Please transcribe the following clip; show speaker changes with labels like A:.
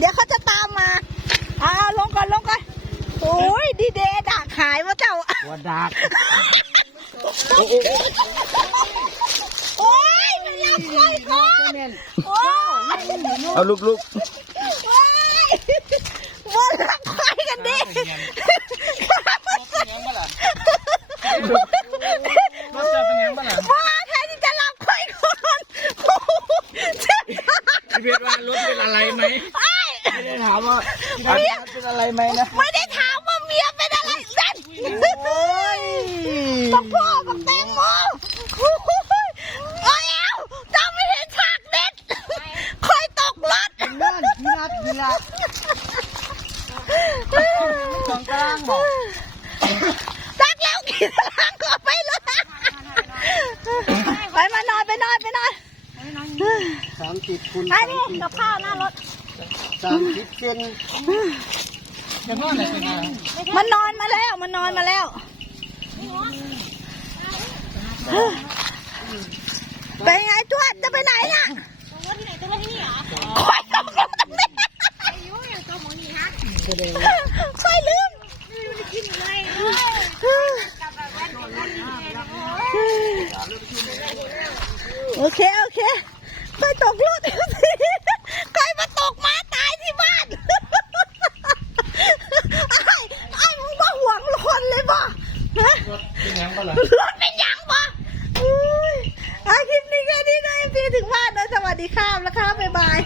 A: เดี๋ยวเขา
B: จะ
A: ตามมาเอาลงก่อน
B: ลงก่อน
A: โอ้ยดีเดดักหา
B: ยวะเจ้า
A: ว่าดักโอ้ยมันยังคอยก่อนโอ้ยเอาลุก
B: ลุก ได้ถามว่าพี่เพชรเป็นอะไรไหมนะ
A: ไม่ได้ถามว่าเมียเป็นอะไรนั่น
B: โอ้ย
A: ต้องพ่อกับแตงโมโอ้ยโอ้ยเอ้าเจ้าไม่เห็นฉากเด็ดคอยตกรถ
B: นั่นพี่นัทพี่นัทสองกลางบอก
A: ตักแล้วกี่ตารางก็ไปเลยไปมานอนไปนอนไปนอน
B: สามสิบคูณ
A: ไอ้
B: สาม
A: นี่
B: สิบ
A: กับข้าวหน้ารถ
B: สามสิบเซนจะนอนไหนเป็นไง
A: มันนอนมาแล้ว มันนอนมาแล้ว ไปไงทวดจะไปไหนน่ะคอยตกรถคอยลืมโอเค โอเคคอยตกรถคอยมาตกม้าตายที่บ้านไอ้ไอ้มึงว่าห่วงคนเลยป่ะฮะ
B: เป็น ยังบ้างล่ะ
A: รถเป็นยังปะอุ้ยอะคลิปนี้แค่นี้นะพี่ถึงบ้านนะสวัสดีครับแล้วครับบ๊ายบาย